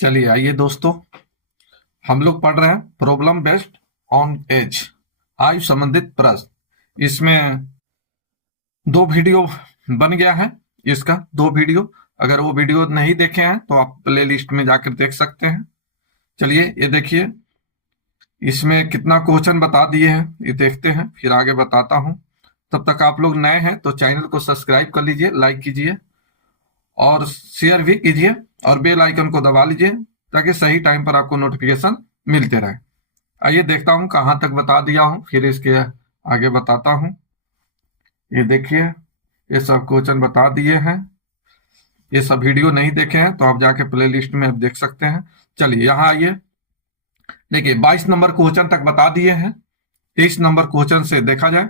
चलिए आइए दोस्तों, हम लोग पढ़ रहे हैं प्रॉब्लम बेस्ड ऑन एज, आयु संबंधित प्रश्न। इसमें दो वीडियो बन गया है। इसका दो वीडियो, अगर वो वीडियो नहीं देखे हैं तो आप प्ले लिस्ट में जाकर देख सकते हैं। चलिए ये देखिए, इसमें कितना क्वेश्चन बता दिए हैं ये देखते हैं, फिर आगे बताता हूं। तब तक आप लोग नए हैं तो चैनल को सब्सक्राइब कर लीजिए, लाइक कीजिए और शेयर भी कीजिए और बेल आइकन को दबा लीजिए ताकि सही टाइम पर आपको नोटिफिकेशन मिलते रहे। आइए देखता हूं कहां तक बता दिया हूं, फिर इसके आगे बताता हूं। ये देखिए, ये सब क्वेश्चन बता दिए हैं। ये सब वीडियो नहीं देखे हैं तो आप जाके प्ले लिस्ट में आप देख सकते हैं। चलिए यहाँ आइए, देखिए 22 नंबर क्वेश्चन तक बता दिए हैं। 23 नंबर क्वेश्चन से देखा जाए,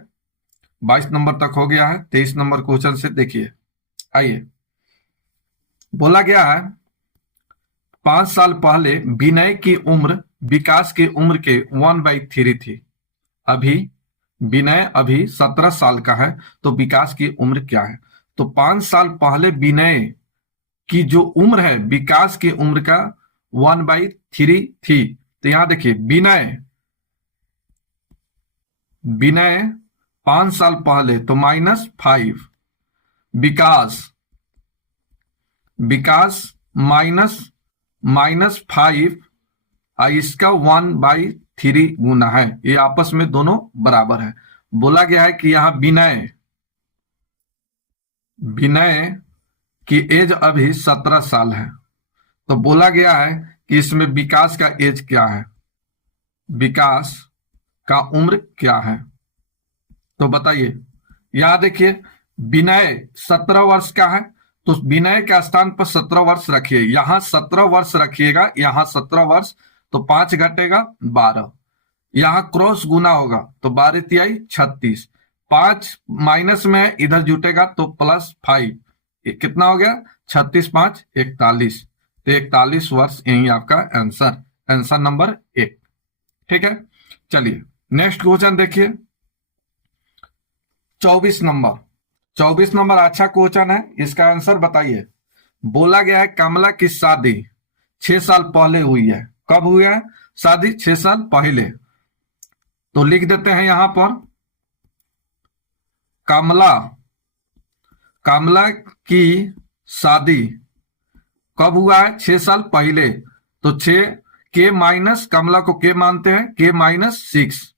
22 नंबर तक हो गया है, 23 नंबर क्वेश्चन से देखिए। आइए, बोला गया है 5 साल पहले विनय की उम्र विकास की उम्र के 1/3 थी। अभी विनय अभी 17 साल का है तो विकास की उम्र क्या है? तो 5 साल पहले विनय की जो उम्र है विकास की उम्र का 1/3 थी। तो यहां देखिए, विनय विनय 5 साल पहले तो -5, विकास विकास -5, इसका 1/3 गुना है। ये आपस में दोनों बराबर है। बोला गया है कि यहां विनय विनय की एज अभी 17 साल है, तो बोला गया है कि इसमें विकास का एज क्या है, विकास का उम्र क्या है। तो बताइए, यहां देखिए विनय 17 वर्ष का है तो विनय के स्थान पर 17 वर्ष रखिए। यहां 17 वर्ष रखिएगा, यहां 17 वर्ष तो 5 घटेगा 12, यहां क्रॉस गुना होगा तो 12 तिहाई 36, 5 माइनस में इधर जुटेगा तो +5, कितना हो गया 36 5 41, तो 41 वर्ष यही आपका आंसर, आंसर नंबर 1। ठीक है, चलिए नेक्स्ट क्वेश्चन देखिए 24 नंबर। 24 नंबर अच्छा क्वेश्चन है, इसका आंसर बताइए। बोला गया है कमला की शादी 6 साल पहले हुई है। कब हुई है शादी? 6 साल पहले। तो लिख देते हैं यहां पर कमला कमला की शादी कब हुआ है? 6 साल पहले। तो 6 के माइनस, कमला को के मानते हैं, के-6।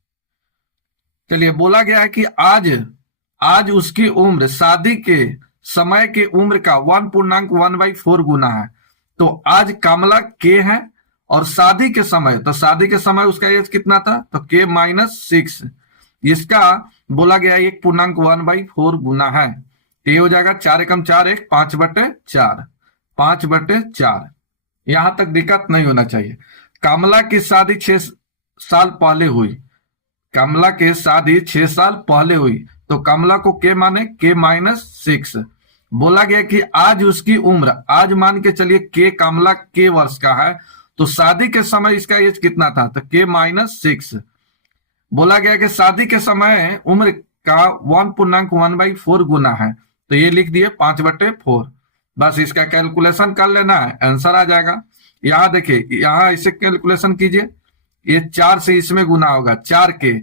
चलिए, बोला गया है कि आज उसकी उम्र शादी के समय की उम्र का 1.1/4 गुना है। तो आज कमला के है और शादी के समय, तो शादी के समय उसका एज कितना था? तो के-6, इसका बोला गया 1.1/4 गुना है। ये हो जाएगा 4 एकम 4 1, 5/4, 5/4। यहां तक दिक्कत नहीं होना चाहिए। कमला की शादी 6 साल पहले हुई, कमला की शादी 6 साल पहले हुई तो कमला को के माने के-6। बोला गया कि आज उसकी उम्र, आज मान के चलिए के कमला के वर्ष का है तो शादी के समय इसका एज कितना था? तो के-6। बोला गया कि शादी के समय उम्र का 1.1/4 गुना है, तो ये लिख दिए 5/4। बस इसका कैलकुलेशन कर लेना है, आंसर आ जाएगा। यहां देखिए, यहां इसे कैलकुलेशन कीजिए, ये 4 से इसमें गुना होगा, 4 के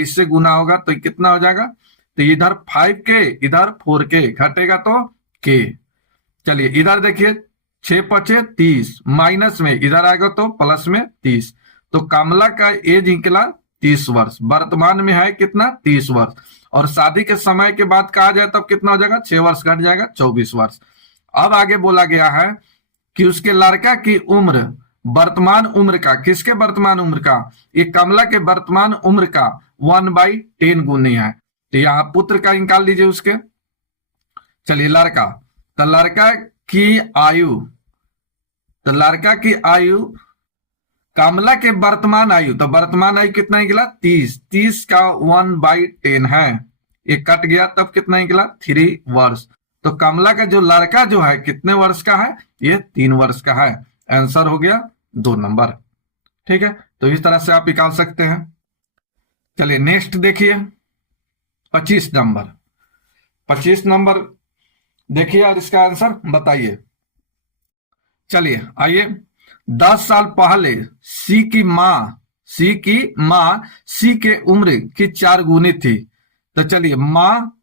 इससे गुना होगा तो कितना हो जाएगा? तो इधर 5 के इधर 4 के घटेगा तो के। चलिए इधर देखिए, 6×5 = 30, माइनस में इधर आएगा तो प्लस में 30। तो कमला का एज निकला 30 वर्ष, वर्तमान में है कितना? 30 वर्ष। और शादी के समय के बाद कहा जाए तब कितना हो जाएगा? 6 वर्ष घट जाएगा, 24 वर्ष। अब आगे बोला गया है कि उसके लड़का की उम्र, वर्तमान उम्र का, किसके वर्तमान उम्र का? ये कमला के वर्तमान उम्र का 1/10 गुनी है। तो यहां पुत्र का निकाल लीजिए उसके। चलिए लड़का, तो लड़का की आयु, तो लड़का की आयु कमला के वर्तमान आयु, तो वर्तमान आयु कितना निकला? 30, 30 का 1/10 है, ये कट गया तब कितना निकला? 3 वर्ष। तो कमला का जो लड़का जो है कितने वर्ष का है? ये 3 वर्ष का है। आंसर हो गया 2 नंबर। ठीक है, तो इस तरह से आप निकाल सकते हैं। चलिए नेक्स्ट देखिए 25 नंबर। 25 नंबर देखिए और इसका आंसर बताइए। चलिए आइए 10 साल पहले सी की माँ सी के उम्र की 4 गुनी थी। तो चलिए माँ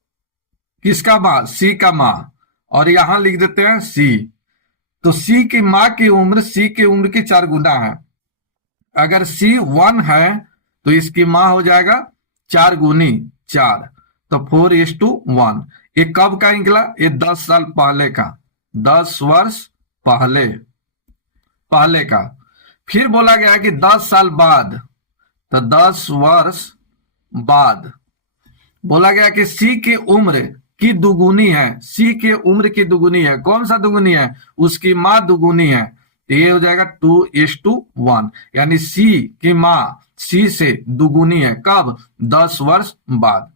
किसका माँ, सी का माँ, और यहां लिख देते हैं सी। तो सी की माँ की उम्र सी की उम्र की 4 गुना है। अगर सी 1 है तो इसकी माँ हो जाएगा 4 गुनी 4, तो 4:1। ये कब का निकला, ये 10 साल पहले का, 10 वर्ष पहले पहले का। फिर बोला गया कि 10 साल बाद, तो 10 वर्ष बाद बोला गया कि सी की उम्र की दुगुनी है, सी की उम्र की दुगुनी है। कौन सा दुगुनी है, उसकी माँ दुगुनी है, तो ये हो जाएगा 2:1, यानी सी की माँ सी से दुगुनी है। कब, 10 वर्ष बाद।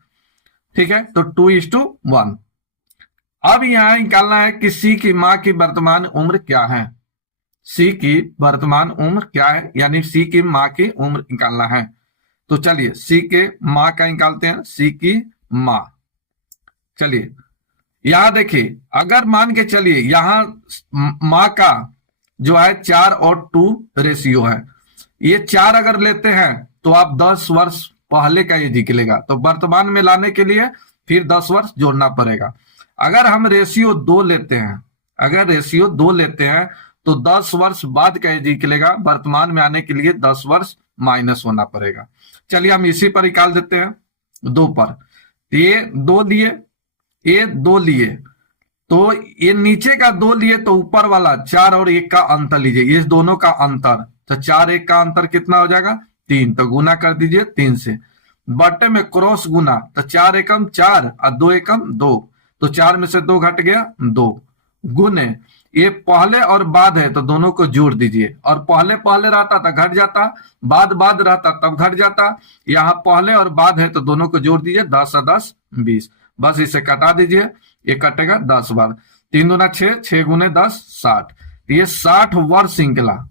ठीक है, तो 2:1। अब यहां निकालना है कि सी की माँ की वर्तमान उम्र क्या है, सी की वर्तमान उम्र क्या है, यानी सी की माँ की उम्र निकालना है। तो चलिए सी के माँ का निकालते हैं, सी की माँ। चलिए यहां देखिए, अगर मान के चलिए यहां माँ का जो है 4 और 2 रेशियो है, ये 4 अगर लेते हैं तो आप 10 वर्ष पहले का ये निकलेगा, तो वर्तमान में लाने के लिए फिर 10 वर्ष जोड़ना पड़ेगा। अगर हम रेशियो 2 लेते हैं, अगर रेशियो 2 लेते हैं तो 10 वर्ष बाद का ये निकलेगा, वर्तमान में आने के लिए 10 वर्ष माइनस होना पड़ेगा। चलिए हम इसी पर निकाल देते हैं, 2 पर। ये 2 लिए, ये 2 लिए, तो ये नीचे का 2 लिए तो ऊपर वाला 4 और 1 का अंतर लीजिए, ये दोनों का अंतर, तो 4 1 का अंतर कितना हो जाएगा, 3, तो गुना कर दीजिए 3 से। बटे में क्रॉस गुना, तो 4 एकम 4 और 2 एकम 2, तो 4 में से 2 घट गया 2, गुने ये पहले और बाद है तो दोनों को जोड़ दीजिए, और पहले पहले रहता तो घट जाता, बाद बाद रहता तब घट जाता, यहाँ पहले और बाद है तो दोनों को जोड़ दीजिए, 10 और 10 20, बस इसे कटा दीजिए, ये कटेगा 10 बार, 3 दूना 6, 6 गुने 10 60, ये 60 वर्ष निकला,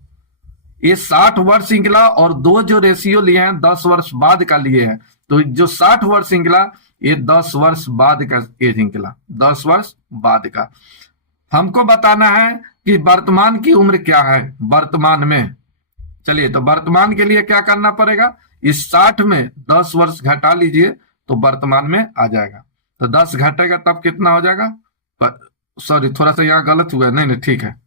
ये 60 वर्ष निकला। और 2 जो रेशियो लिए हैं 10 वर्ष बाद का लिए हैं, तो जो 60 वर्ष निकला ये 10 वर्ष बाद का एज निकला, 10 वर्ष बाद का। हमको बताना है कि वर्तमान की उम्र क्या है वर्तमान में। चलिए तो वर्तमान के लिए क्या करना पड़ेगा, इस 60 में 10 वर्ष घटा लीजिए तो वर्तमान में आ जाएगा, तो 10 घटेगा तब कितना हो जाएगा, सॉरी थोड़ा सा यहाँ गलत हुआ, नहीं नहीं ठीक है।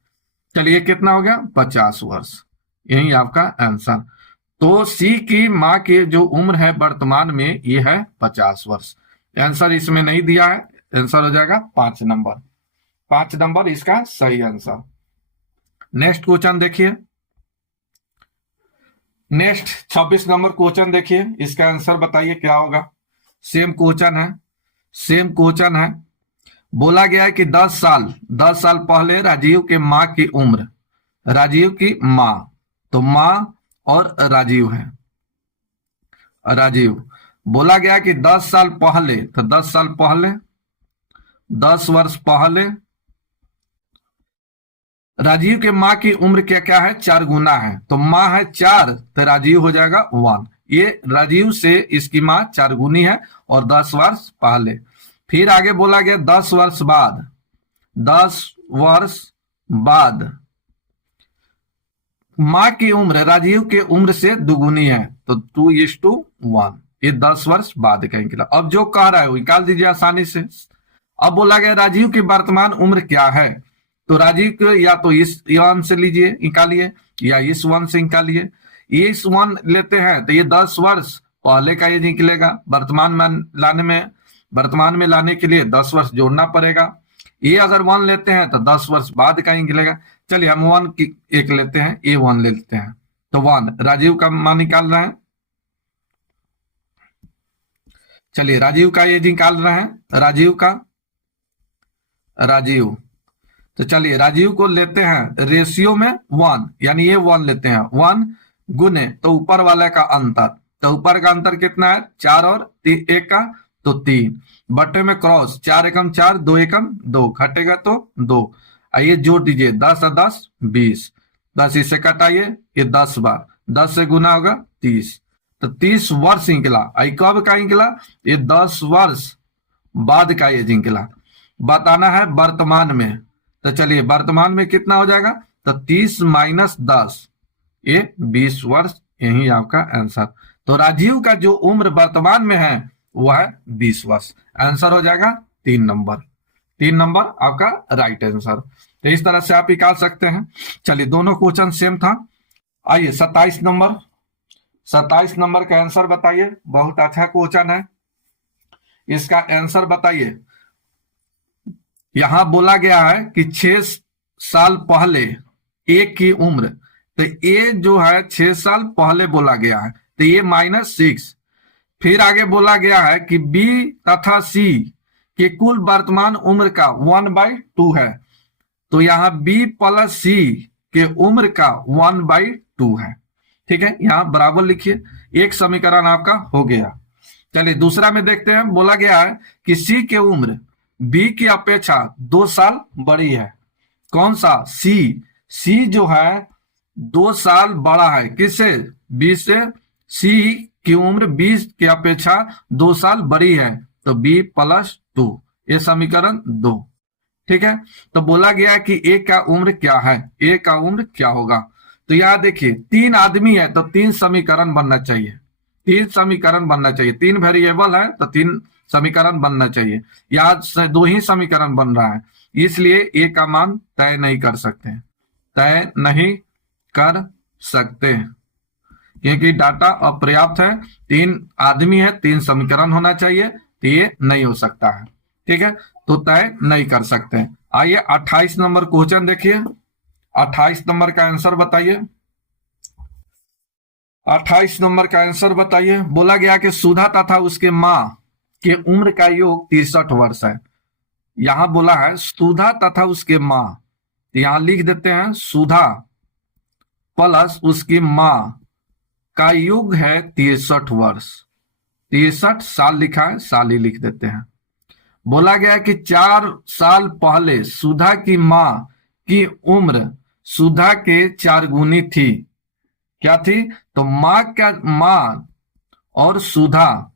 चलिए कितना हो गया, 50 वर्ष, यही आपका आंसर। तो सी की माँ की जो उम्र है वर्तमान में ये है 50 वर्ष। आंसर इसमें नहीं दिया है, आंसर हो जाएगा 5 नंबर, 5 नंबर इसका सही आंसर। नेक्स्ट क्वेश्चन देखिए, नेक्स्ट 26 नंबर क्वेश्चन देखिए, इसका आंसर बताइए क्या होगा। सेम क्वेश्चन है, सेम क्वेश्चन है। बोला गया है कि 10 साल पहले राजीव के माँ की उम्र, राजीव की माँ, तो माँ और राजीव है, राजीव। बोला गया कि 10 साल पहले, तो 10 साल पहले, 10 वर्ष पहले राजीव के माँ की उम्र क्या क्या है, 4 गुना है, तो माँ है 4 तो राजीव हो जाएगा 1, ये राजीव से इसकी माँ 4 गुनी है और 10 वर्ष पहले। फिर आगे बोला गया 10 वर्ष बाद, 10 वर्ष बाद माँ की उम्र राजीव के उम्र से दुगुनी है, तो 2:1, ये 10 वर्ष बाद का निकला। अब जो कह रहा है वो निकाल दीजिए आसानी से। अब बोला गया राजीव की वर्तमान उम्र क्या है, तो राजीव को या तो इस 1 से लीजिए निकालिए, या इस 1 से निकालिए। इस 1 लेते हैं तो ये 10 वर्ष पहले का ये निकलेगा, वर्तमान में लाने के लिए 10 वर्ष जोड़ना पड़ेगा। ये अगर 1 लेते हैं तो 10 वर्ष बाद का निकलेगा। चलिए हम 1 की एक लेते हैं, ये 1 ले लेते हैं, तो 1 राजीव का मान निकाल रहे हैं। चलिए राजीव का ये निकाल रहे हैं, राजीव। तो चलिए राजीव को लेते हैं रेशियो में 1, यानी ये 1 लेते हैं, 1 गुने तो ऊपर वाले का अंतर, तो ऊपर का अंतर कितना है 4 और 1 का, तो 3, बटे में क्रॉस, 4 एकम 4, 2 एकम 2, घटेगा तो 2, आइए जोड़ दीजिए, 10 और 10 20, 10 इससे कटाइए, ये 10 बार, 10 से गुना होगा 30, तो 30 वर्ष निकला। आई कब का निकला, ये 10 वर्ष बाद का ये निकला। बताना है वर्तमान में, तो चलिए वर्तमान में कितना हो जाएगा, तो 30 माइनस 10 ये 20 वर्ष, यही आपका आंसर। तो राजीव का जो उम्र वर्तमान में है वो है 20 वर्ष। आंसर हो जाएगा 3 नंबर। 3 नंबर आपका राइट आंसर। तो इस तरह से आप निकाल सकते हैं। चलिए दोनों क्वेश्चन सेम था। आइए 27 नंबर। 27 नंबर का आंसर बताइए। बहुत अच्छा क्वेश्चन है, इसका आंसर बताइए। यहां बोला गया है कि 6 साल पहले ए की उम्र, तो ए जो है 6 साल पहले बोला गया है, तो ये -6। फिर आगे बोला गया है कि बी तथा सी के कुल वर्तमान उम्र का 1/2 है, तो यहां बी प्लस सी के उम्र का 1/2 है। ठीक है, यहां बराबर लिखिए। एक समीकरण आपका हो गया। चलिए दूसरा में देखते हैं। बोला गया है कि सी की उम्र बी की अपेक्षा 2 साल बड़ी है। कौन सा? सी। सी जो है 2 साल बड़ा है किससे? बी से। सी की उम्र 20 की अपेक्षा 2 साल बड़ी है, तो बी प्लस 2, ये समीकरण 2। ठीक है, तो बोला गया कि ए का उम्र क्या है, ए का उम्र क्या होगा। तो यहां देखिए 3 आदमी है तो 3 समीकरण बनना चाहिए। 3 समीकरण बनना चाहिए। 3 वेरिएबल है तो 3 समीकरण बनना चाहिए। यहाँ 2 ही समीकरण बन रहा है, इसलिए ए का मान तय नहीं कर सकते, तय नहीं कर सकते, क्योंकि डाटा अपर्याप्त है। 3 आदमी है, 3 समीकरण होना चाहिए, तो ये नहीं हो सकता है। ठीक है, तो तय नहीं कर सकते। आइए 28 नंबर क्वेश्चन देखिए। 28 नंबर का आंसर बताइए। 28 नंबर का आंसर बताइए। बोला गया कि सुधा तथा उसके मां के उम्र का योग 63 वर्ष है। यहां बोला है सुधा तथा उसके मां, तो यहां लिख देते हैं सुधा प्लस उसकी मां का योग है 63 वर्ष। 63 साल लिखा है, साल ही लिख देते हैं। बोला गया कि 4 साल पहले सुधा की मां की उम्र सुधा के 4 गुनी थी। क्या थी? तो मां और सुधा,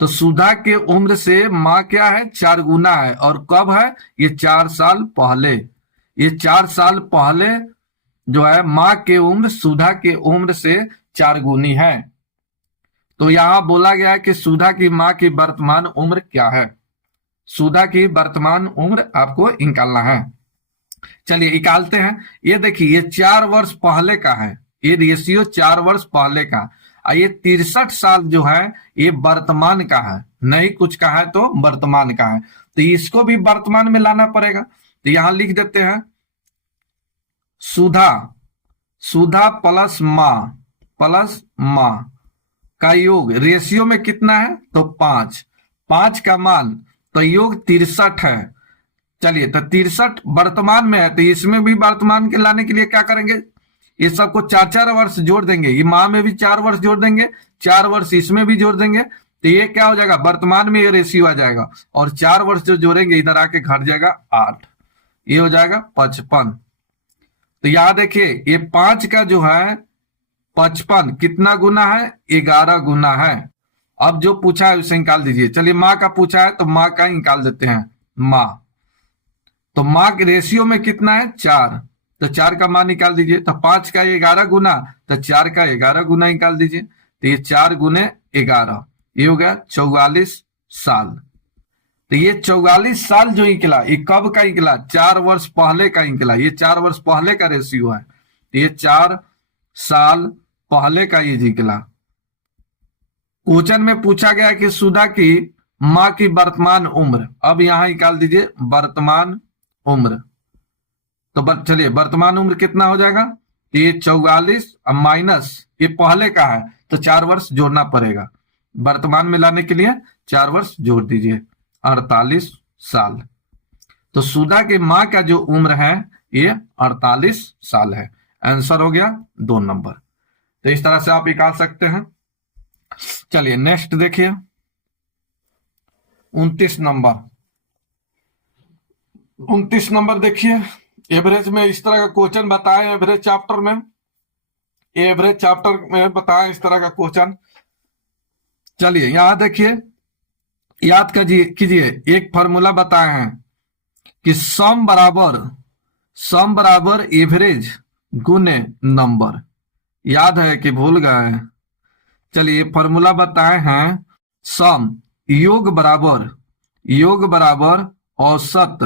तो सुधा के उम्र से मां क्या है? 4 गुना है। और कब है? ये 4 साल पहले। ये 4 साल पहले जो है मां के उम्र सुधा के उम्र से 4 गुनी है। तो यहां बोला गया है कि सुधा की मां की वर्तमान उम्र क्या है। सुधा की वर्तमान उम्र आपको निकालना है। चलिए निकालते हैं। ये देखिए ये 4 वर्ष पहले का है, ये रेशियो 4 वर्ष पहले का। ये 63 साल जो है ये वर्तमान का है, नहीं कुछ का है तो वर्तमान का है, तो इसको भी वर्तमान में लाना पड़ेगा। तो यहां लिख देते हैं सुधा, सुधा प्लस मां का योग रेशियो में कितना है? तो 5। 5 का मान तो योग 63 है। चलिए तो 63 वर्तमान में है, तो इसमें भी वर्तमान के लाने के लिए क्या करेंगे? ये सबको 4-4 वर्ष जोड़ देंगे। ये माह में भी 4 वर्ष जोड़ देंगे, 4 वर्ष इसमें भी जोड़ देंगे, तो ये क्या हो जाएगा? वर्तमान में ये रेशियो आ जाएगा। और 4 वर्ष जो जोड़ेंगे इधर आके घट जाएगा 8, ये हो जाएगा 55। तो यहां देखिए ये 5 का जो है 55 कितना गुना है? 11 गुना है। अब जो पूछा है उसे निकाल दीजिए। चलिए माँ का पूछा है तो माँ का निकाल देते हैं। माँ, तो माँ के रेशियो में कितना है? 4, तो 4 का मान निकाल दीजिए। तो 5 का 11 गुना, तो 4 का 11 गुना निकाल दीजिए। तो ये 4 गुने 11, ये हो गया 44 साल। तो ये 44 साल जो निकला ये कब का निकला? 4 वर्ष पहले का निकला। ये 4 वर्ष पहले का रेशियो है, तो ये 4 साल पहले का ये निकला। क्वेश्चन में पूछा गया कि सुधा की मां की वर्तमान उम्र, अब यहां निकाल दीजिए वर्तमान उम्र। तो चलिए वर्तमान उम्र कितना हो जाएगा? ये 44 माइनस ये पहले का है, तो 4 वर्ष जोड़ना पड़ेगा। वर्तमान में लाने के लिए 4 वर्ष जोड़ दीजिए, 48 साल। तो सुधा की मां का जो उम्र है ये 48 साल है। आंसर हो गया 2 नंबर। तो इस तरह से आप निकाल सकते हैं। चलिए नेक्स्ट देखिए 29 नंबर। 29 नंबर देखिए, एवरेज में इस तरह का क्वेश्चन बताए। एवरेज चैप्टर में बताए इस तरह का क्वेश्चन। चलिए यहां देखिए, याद कीजिए एक फॉर्मूला बताए हैं कि सम बराबर सम बराबर एवरेज गुने नंबर। याद है कि भूल गए? चलिए फॉर्मूला बताए हैं। सम योग बराबर औसत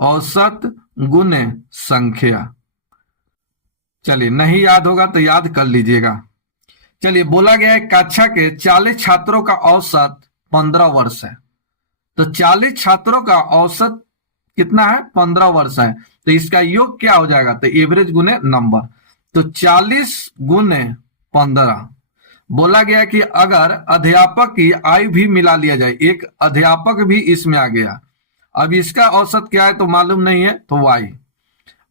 औसत गुने संख्या। चलिए नहीं याद होगा तो याद कर लीजिएगा। चलिए बोला गया है कक्षा के 40 छात्रों का औसत 15 वर्ष है। तो 40 छात्रों का औसत कितना है? 15 वर्ष है। तो इसका योग क्या हो जाएगा? तो एवरेज गुने नंबर। तो 40 गुने 15। बोला गया कि अगर अध्यापक की आयु भी मिला लिया जाए, एक अध्यापक भी इसमें आ गया। अब इसका औसत क्या है तो मालूम नहीं है, तो वाई।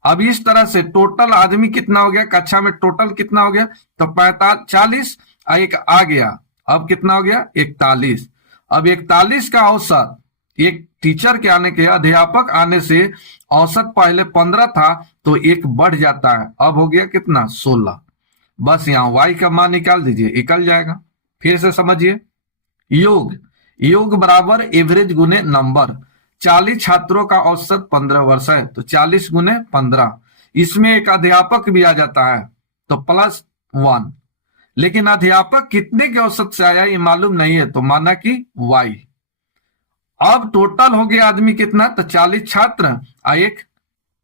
अब इस तरह से टोटल आदमी कितना हो गया कक्षा में? टोटल कितना हो गया? तो 40 एक आ गया। अब कितना हो गया? 41। अब 41 का औसत एक टीचर के आने के, अध्यापक आने से औसत पहले 15 था तो एक बढ़ जाता है। अब हो गया कितना? 16। बस यहां y का मान निकाल दीजिए, निकल जाएगा। फिर से समझिए। योग बराबर एवरेज गुने नंबर। 40 छात्रों का औसत 15 वर्ष है, तो 40 गुने 15। इसमें एक अध्यापक भी आ जाता है तो +1। लेकिन अध्यापक कितने के औसत से आया ये मालूम नहीं है, तो माना कि y। अब टोटल हो गया आदमी कितना? तो 40 छात्र और एक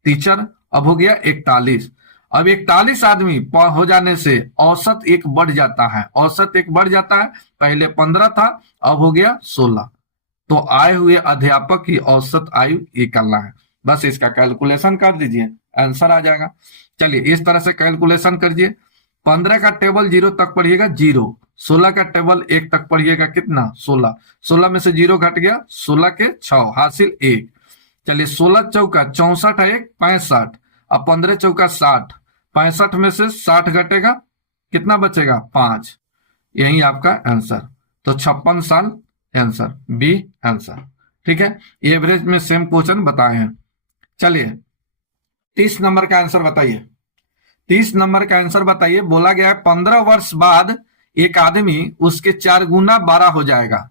टीचर। अब हो गया 41। अब 41 आदमी हो जाने से औसत एक बढ़ जाता है। औसत एक बढ़ जाता है, पहले 15 था, अब हो गया 16। तो आए हुए अध्यापक की औसत आयु निकालना है। बस इसका कैलकुलेशन कर दीजिए, आंसर आ जाएगा। चलिए इस तरह से कैलकुलेशन करिए। 15 का टेबल 0 तक पढ़िएगा, 0। 16 का टेबल 1 तक पढ़िएगा, कितना? 16। 16 में से 0 घट गया, 16 के 6 हासिल 1। चलिए 16 चौका 64 है, 1 65। अब 15 चौका 60। 65 में से 60 घटेगा, कितना बचेगा? 5। यही आपका आंसर। तो 56 साल आंसर, बी आंसर। ठीक है, एवरेज में सेम क्वेश्चन बताए हैं। चलिए 30 नंबर का आंसर बताइए। 30 नंबर का आंसर बताइए। बोला गया है 15 वर्ष बाद एक आदमी उसके 4 गुना 12 हो जाएगा।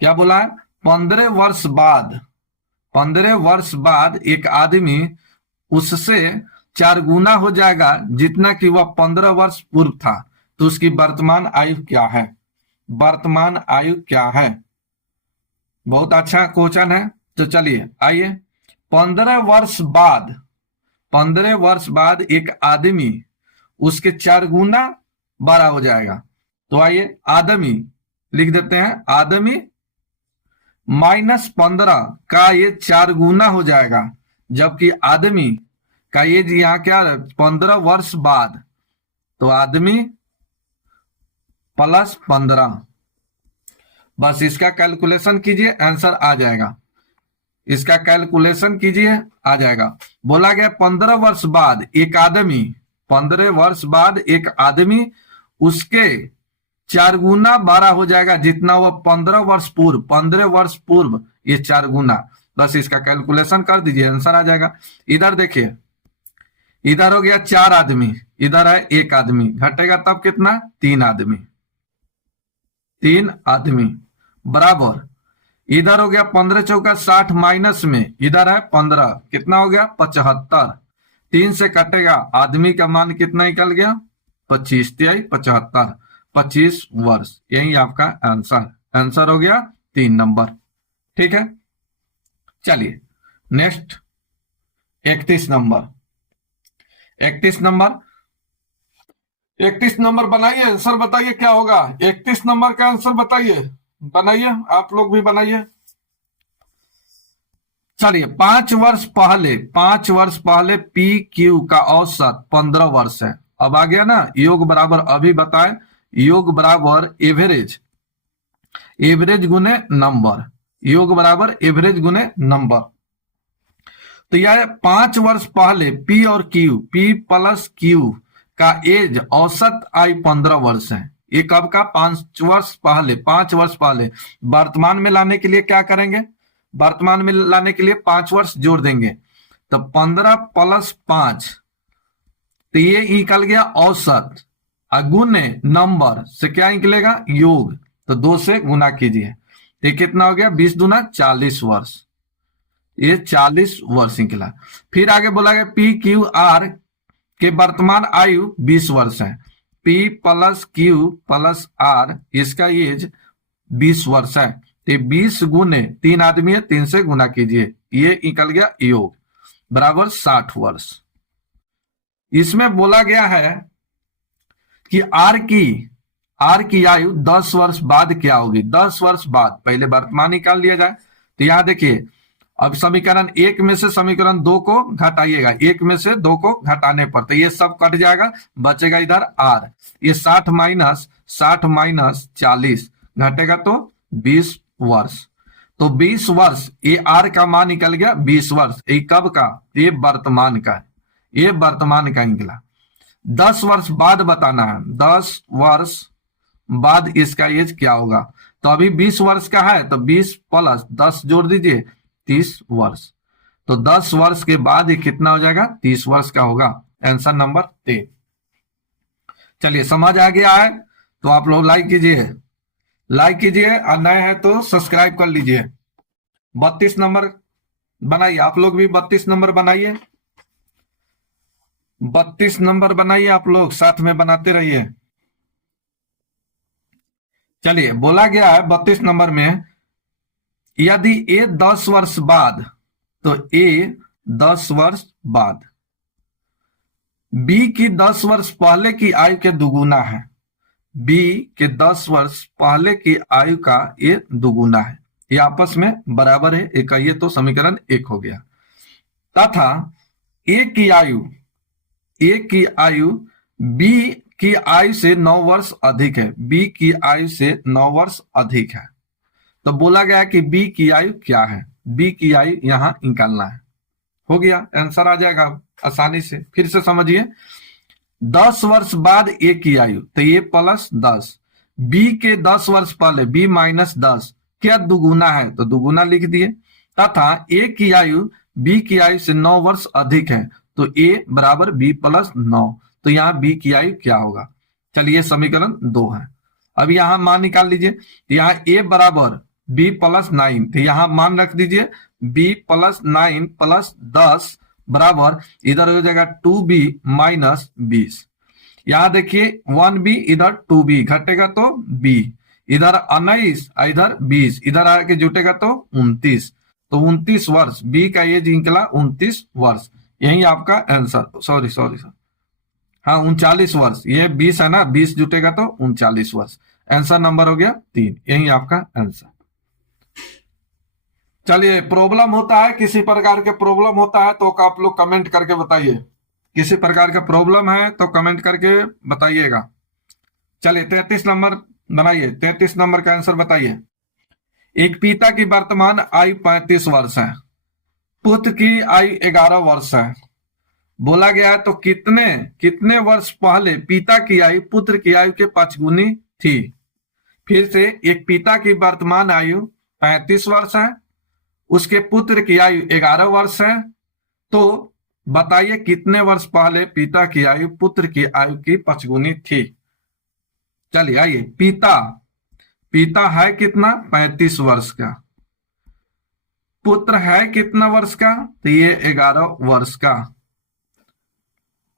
क्या बोला है? 15 वर्ष बाद एक आदमी उससे 4 गुना हो जाएगा, जितना कि वह 15 वर्ष पूर्व था। तो उसकी वर्तमान आयु क्या है? वर्तमान आयु क्या है? बहुत अच्छा क्वेश्चन है। तो चलिए आइए। 15 वर्ष बाद एक आदमी उसके 4 गुना 12 हो जाएगा। तो आइए आदमी लिख देते हैं। आदमी -15 का ये 4 गुना हो जाएगा, जबकि आदमी का ये यहां क्या? 15 वर्ष बाद। तो आदमी +15। बस इसका कैलकुलेशन कीजिए, आंसर आ जाएगा। इसका कैलकुलेशन कीजिए, आ जाएगा। बोला गया 15 वर्ष बाद एक आदमी, 15 वर्ष बाद एक आदमी उसके 4 गुना 12 हो जाएगा, जितना वह 15 वर्ष पूर्व ये 4 गुना। बस इसका कैलकुलेशन कर दीजिए, आंसर आ जाएगा। इधर देखिए, इधर हो गया 4 आदमी, इधर है 1 आदमी, घटेगा तब कितना? 3 आदमी। 3 आदमी बराबर, इधर हो गया 15 चौका 60 माइनस में इधर है 15, कितना हो गया? 75। 3 से कटेगा, आदमी का मान कितना निकल गया? 25 तिहाई 75, 25 वर्ष। यही आपका आंसर हो गया 3 नंबर। ठीक है, चलिए नेक्स्ट 31 नंबर। 31 नंबर बनाइए, आंसर बताइए क्या होगा। 31 नंबर का आंसर बताइए, बनाइए, आप लोग भी बनाइए। चलिए 5 वर्ष पहले पी क्यू का औसत 15 वर्ष है। अब आ गया ना योग बराबर, अभी बताए, योग बराबर एवरेज गुने नंबर। योग बराबर एवरेज गुने नंबर। तो यह 5 वर्ष पहले पी और क्यू, पी प्लस क्यू का एज औसत आयु 15 वर्ष है। ये कब का? 5 वर्ष पहले। वर्तमान में लाने के लिए क्या करेंगे? वर्तमान में लाने के लिए 5 वर्ष जोड़ देंगे, तो 15 + 5, तो ये निकल गया औसत। गुने नंबर से क्या निकलेगा? योग। तो 2 से गुना कीजिए, तो कितना हो गया? 20 दूना 40 वर्ष। ये 40 वर्ष निकला। फिर आगे बोला गया पी क्यू आर के वर्तमान आयु 20 वर्ष है। P plus Q plus R इसका एज 20 वर्ष है। तो 20 गुने 3 आदमी है, 3 से गुना कीजिए, ये निकल गया योग बराबर 60 वर्ष। इसमें बोला गया है कि आर की आयु 10 वर्ष बाद क्या होगी। 10 वर्ष बाद पहले वर्तमान निकाल लिया जाए। तो यहां देखिए, अब समीकरण 1 में से समीकरण 2 को घटाइएगा, 1 में से 2 को घटाने पर तो ये सब कट जाएगा, बचेगा इधर आर। ये 60 माइनस 40 घटेगा तो 20 वर्ष। तो 20 वर्ष, ये आर का मान निकल गया 20 वर्ष। ये कब का? ये वर्तमान का, ये वर्तमान का निकला। 10 वर्ष बाद बताना है, 10 वर्ष बाद इसका एज क्या होगा। तो अभी 20 वर्ष का है तो 20 प्लस 10 जोड़ दीजिए, 30 वर्ष। तो 10 वर्ष के बाद ये कितना हो जाएगा? 30 वर्ष का होगा। Answer number 3। चलिए, समझ आ गया है तो आप लोग लाइक कीजिए और नए हैं तो सब्सक्राइब कर लीजिए। 32 नंबर बनाइए, आप लोग भी 32 नंबर बनाइए, 32 नंबर बनाइए, आप लोग साथ में बनाते रहिए। चलिए, बोला गया है 32 नंबर में, यदि ए 10 वर्ष बाद, तो ए 10 वर्ष बाद बी की 10 वर्ष पहले की आयु के दुगुना है। बी के 10 वर्ष पहले की आयु का ये दुगुना है, ये आपस में बराबर है, एक ये तो समीकरण 1 हो गया। तथा ए की आयु बी की आयु से 9 वर्ष अधिक है। बी की आयु से 9 वर्ष अधिक है। तो बोला गया कि बी की आयु क्या है, बी की आयु यहां निकालना है। हो गया, आंसर आ जाएगा आसानी से। फिर से समझिए, 10 वर्ष बाद ए की आयु, तो ये प्लस 10, बी के 10 वर्ष पहले बी माइनस 10 क्या दुगुना है, तो दुगुना लिख दिए। तथा ए की आयु बी की आयु से 9 वर्ष अधिक है, तो ए बराबर बी प्लस 9। तो यहाँ बी की आयु क्या होगा? चलिए, समीकरण 2 है। अब यहाँ मान निकाल लीजिए, यहाँ ए बराबर बी प्लस 9, तो यहाँ मान रख दीजिए बी प्लस 9 प्लस 10 बराबर इधर हो जाएगा 2b माइनस 20। यहाँ देखिए 1b, इधर 2b घटेगा तो b, इधर 19 इधर 20, इधर आके जुटेगा तो 29। तो 29 वर्ष, b का एज निकला 29 वर्ष। यही आपका आंसर, सॉरी हाँ 39 वर्ष, ये 20 है ना, 20 जुटेगा तो 39 वर्ष। आंसर नंबर हो गया 3, यही आपका आंसर। चलिए, प्रॉब्लम होता है, किसी प्रकार के प्रॉब्लम होता है तो आप लोग कमेंट करके बताइए। किसी प्रकार का प्रॉब्लम है तो कमेंट करके बताइएगा। चलिए, 33 नंबर बनाइए, 33 नंबर का आंसर बताइए। एक पिता की वर्तमान आयु 35 वर्ष है, पुत्र की आयु 11 वर्ष है। बोला गया है तो कितने वर्ष पहले पिता की आयु पुत्र की आयु के 5 गुनी थी। फिर से, एक पिता की वर्तमान आयु 35 वर्ष है, उसके पुत्र की आयु 11 वर्ष है। तो बताइए कितने वर्ष पहले पिता की आयु पुत्र की आयु की 5 गुनी थी। चलिए आइए, पिता है कितना? 35 वर्ष का। पुत्र है कितना वर्ष का? तो ये 11 वर्ष का।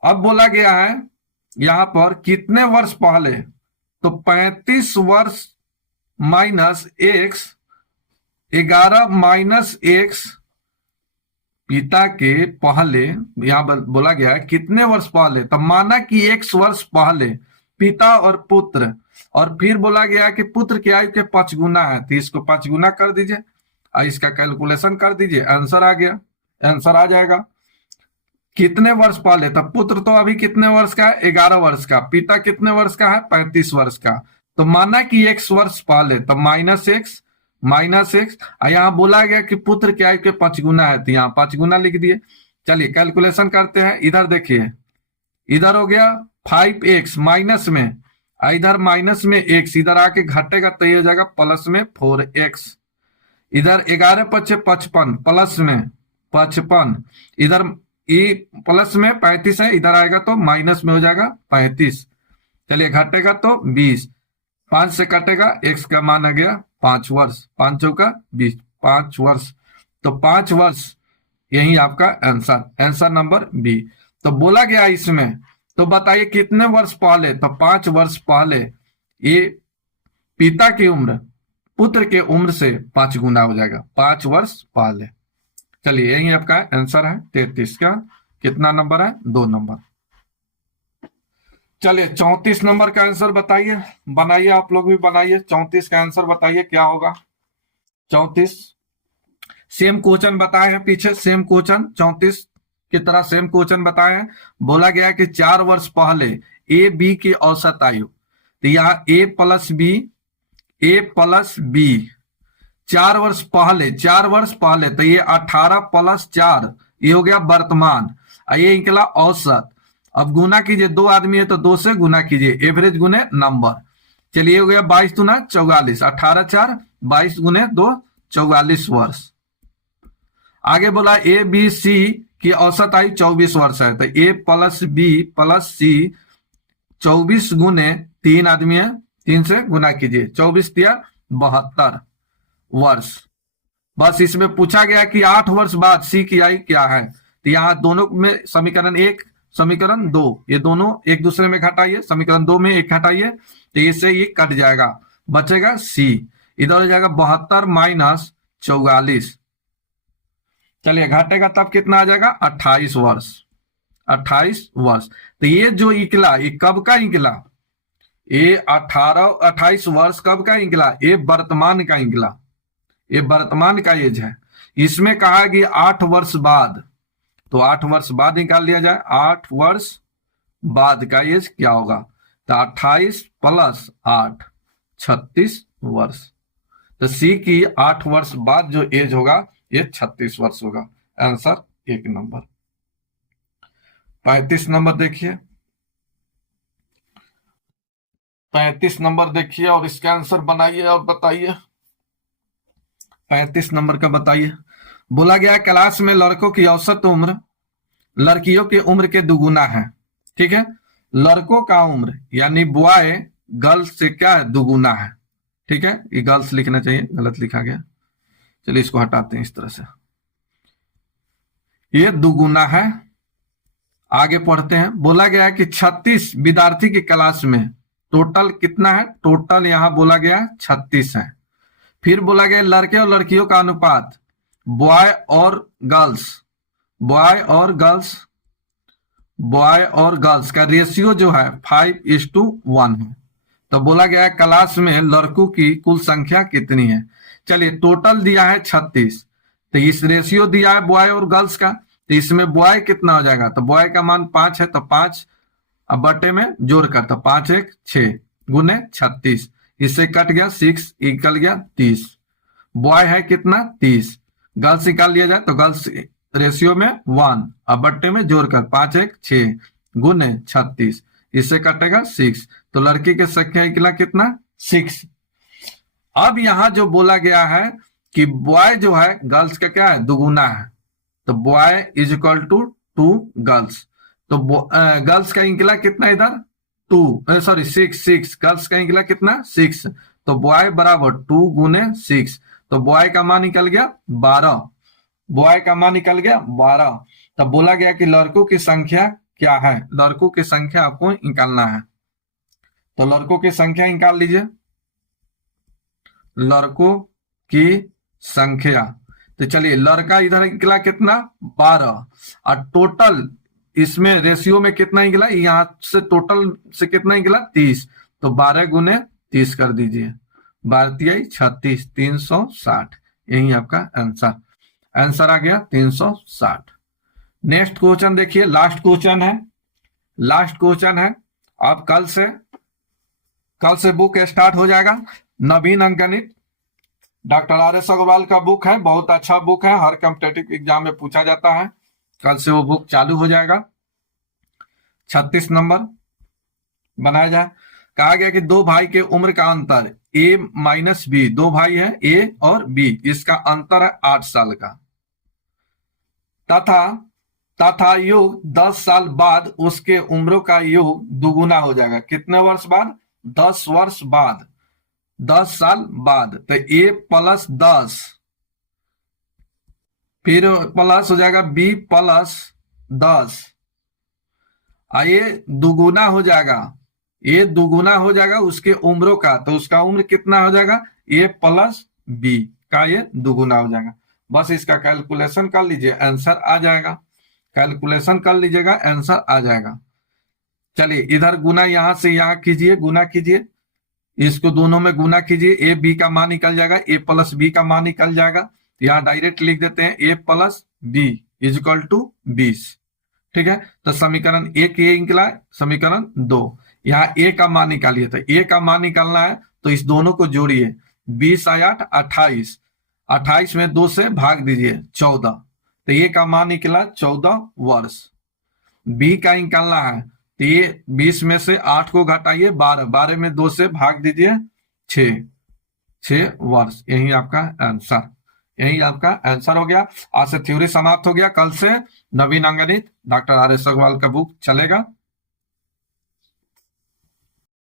अब बोला गया है यहां पर कितने वर्ष पहले, तो 35 वर्ष माइनस एक्स, 11 माइनस एक्स, पिता के पहले, यहां बोला गया है कितने वर्ष पहले, तो माना कि x वर्ष पहले पिता और पुत्र, और फिर बोला गया कि पुत्र की आयु के 5 गुना है, तो इसको 5 गुना कर दीजिए और इसका कैलकुलेशन कर दीजिए, आंसर आ गया। आंसर आ जाएगा कितने वर्ष पहले, तब पुत्र तो अभी कितने वर्ष का है? 11 वर्ष का। पिता कितने वर्ष का है? 35 वर्ष का। तो माना कि x वर्ष पहले, तब माइनस एक्स, यहाँ बोला गया कि पुत्र की आयु के 5 गुना है, तो यहाँ 5 गुना लिख दिए। चलिए कैलकुलेशन करते हैं। इधर देखिए, इधर हो गया 5x माइनस में, इधर माइनस में x, इधर आके घटेगा तो ये हो जाएगा प्लस में 4x। इधर 11 पचे 55 प्लस में 55, इधर ये प्लस में 35 है, इधर आएगा तो माइनस में हो जाएगा 35। चलिए घटेगा तो 20, 5 से कटेगा, x का मान आ गया 5 वर्ष, 5 चौका 20, 5 वर्ष। तो 5 वर्ष, यही आपका आंसर, आंसर नंबर बी। तो बोला गया इसमें, तो बताइए कितने वर्ष पहले, तो 5 वर्ष पहले ये पिता की उम्र पुत्र के उम्र से 5 गुना हो जाएगा, 5 वर्ष पहले। चलिए यही आपका आंसर है 33 का। कितना नंबर है? 2 नंबर। चलिए 34 नंबर का आंसर बताइए, बनाइए आप लोग भी बनाइए। 34 का आंसर बताइए क्या होगा। 34 सेम क्वेश्चन बताए हैं पीछे, सेम क्वेश्चन 34 की तरह सेम क्वेश्चन बताए हैं। बोला गया कि 4 वर्ष पहले ए बी की औसत आयु, तो यहाँ ए प्लस बी 4 वर्ष पहले, 4 वर्ष पहले, तो ये 18 + 4 ये हो गया वर्तमान, ये निकला औसत। अब गुना कीजिए, 2 आदमी है तो 2 से गुना कीजिए, एवरेज गुने नंबर। चलिए हो गया 22 दूना 44, 18 4 22 गुने 2 44 वर्ष। आगे बोला ए बी सी की औसत आयु 24 वर्ष है, तो ए प्लस बी प्लस सी 24 गुने 3 आदमी है, 3 से गुना कीजिए, 24 दिया 72 वर्ष। बस इसमें पूछा गया कि 8 वर्ष बाद सी की आयु क्या है, तो यहाँ दोनों में समीकरण 1 समीकरण 2 ये दोनों एक दूसरे में घटाइए, समीकरण 2 में 1 घटाइए, तो इससे ये कट जाएगा, बचेगा सी। इधर हो जाएगा 72 माइनस 44, चलिए घटेगा तब कितना आ जाएगा 28 वर्ष, 28 वर्ष। तो ये जो निकला ये कब का निकला, ये 28 वर्ष कब का निकला, ये वर्तमान का निकला, ये वर्तमान का एज है। इसमें कहा कि 8 वर्ष बाद, तो 8 वर्ष बाद निकाल लिया जाए, 8 वर्ष बाद का एज क्या होगा, तो 28 + 8 36 वर्ष। तो सी की 8 वर्ष बाद जो एज होगा ये 36 वर्ष होगा, आंसर 1 नंबर। 35 नंबर देखिए, 35 नंबर देखिए और इसका आंसर बनाइए और बताइए। 35 नंबर का बताइए। बोला गया क्लास में लड़कों की औसत उम्र लड़कियों की उम्र के दुगुना है, ठीक है। लड़कों का उम्र यानी बॉय गर्ल्स से क्या है, दुगुना है, ठीक है। ये गर्ल्स लिखना चाहिए, गलत लिखा गया, चलिए इसको हटाते हैं इस तरह से, ये दुगुना है। आगे पढ़ते हैं। बोला गया है कि 36 विद्यार्थी की क्लास में टोटल कितना है, टोटल यहां बोला गया 36 है। फिर बोला गया लड़के और लड़कियों का अनुपात बॉय और गर्ल्स, बॉय और गर्ल्स का रेशियो जो है 5:1 है। तो बोला गया है क्लास में लड़कों की कुल संख्या कितनी है। चलिए टोटल दिया है 36, तो इस रेशियो दिया है बॉय और गर्ल्स का, तो इसमें बॉय कितना हो जाएगा, तो बॉय का मान 5 है, तो 5 अब बटे में जोड़ कर, तो 5 1 6 गुने 36, इससे कट गया 6 निकल गया 30। बॉय है कितना 30, गर्ल्स निकाल लिया जाए तो गर्ल्स रेशियो में 1, अब बट्टे में जोड़कर 5 1 6 गुने 36, इससे कटेगा 6, तो लड़की की संख्या निकला कितना 6। अब यहां जो बोला गया है कि बॉय जो है गर्ल्स का क्या है, दुगुना है, तो boy is equal to 2 girls, तो गर्ल्स का निकला कितना इधर 2 सॉरी 6 गर्ल्स का निकला कितना 6, तो बॉय बराबर 2 गुने 6, तो बॉय का मान निकल गया 12, बॉय का मान निकल गया 12। तब बोला गया कि लड़कों की संख्या क्या है, लड़कों की संख्या आपको निकालना है, तो लड़कों की संख्या निकाल लीजिए, लड़कों की संख्या। तो चलिए लड़का इधर निकला कितना 12, और टोटल इसमें रेशियो में कितना निकला, यहां से टोटल से कितना निकला 30, तो 12 गुने 30 कर दीजिए, 12 36 360, यही आपका आंसर, आंसर आ गया 360। नेक्स्ट क्वेश्चन देखिए, लास्ट क्वेश्चन है, लास्ट क्वेश्चन है। अब कल से बुक स्टार्ट हो जाएगा, नवीन अंकगणित डॉक्टर RS अग्रवाल का बुक है, बहुत अच्छा बुक है, हर कॉम्पिटेटिव एग्जाम में पूछा जाता है। कल से वो बुक चालू हो जाएगा। 36 नंबर बनाया जाए। कहा गया कि 2 भाई के उम्र का अंतर A - B, 2 भाई है A और B, इसका अंतर है 8 साल का, तथा योग 10 साल बाद उसके उम्रों का योग दुगुना हो जाएगा। कितने वर्ष बाद, 10 वर्ष बाद, 10 साल बाद, तो A + 10 फिर प्लस हो जाएगा बी प्लस 10, ये दुगुना हो जाएगा, ये दुगुना हो जाएगा उसके उम्रों का, तो उसका उम्र कितना हो जाएगा, ए प्लस बी का ये दुगुना हो जाएगा। बस इसका कैलकुलेशन कर लीजिए, आंसर आ जाएगा। कैलकुलेशन कर लीजिएगा, आंसर आ जाएगा। चलिए इधर गुना यहां से यहां कीजिए, गुना कीजिए, इसको दोनों में गुना कीजिए, ए बी का मान निकल जाएगा, ए प्लस बी का मान निकल जाएगा। यहाँ डायरेक्ट लिख देते हैं A plus B is equal to 20। ठीक है, तो समीकरण एक ये निकला, समीकरण 2। यहाँ ए का मान निकालिए, तो ए का मान निकालना है तो इस दोनों को जोड़िए, 20 8 28, 28 में 2 से भाग दीजिए 14, तो ए का मान निकला 14 वर्ष। बी का निकालना है तो ये 20 में से 8 को घटाइए 12, 12 में 2 से भाग दीजिए 6 वर्ष। यही आपका आंसर, यही आपका आंसर हो गया। आज से थ्योरी समाप्त हो गया। कल से नवीन अंगणित डॉक्टर आर एस अग्रवाल का बुक चलेगा।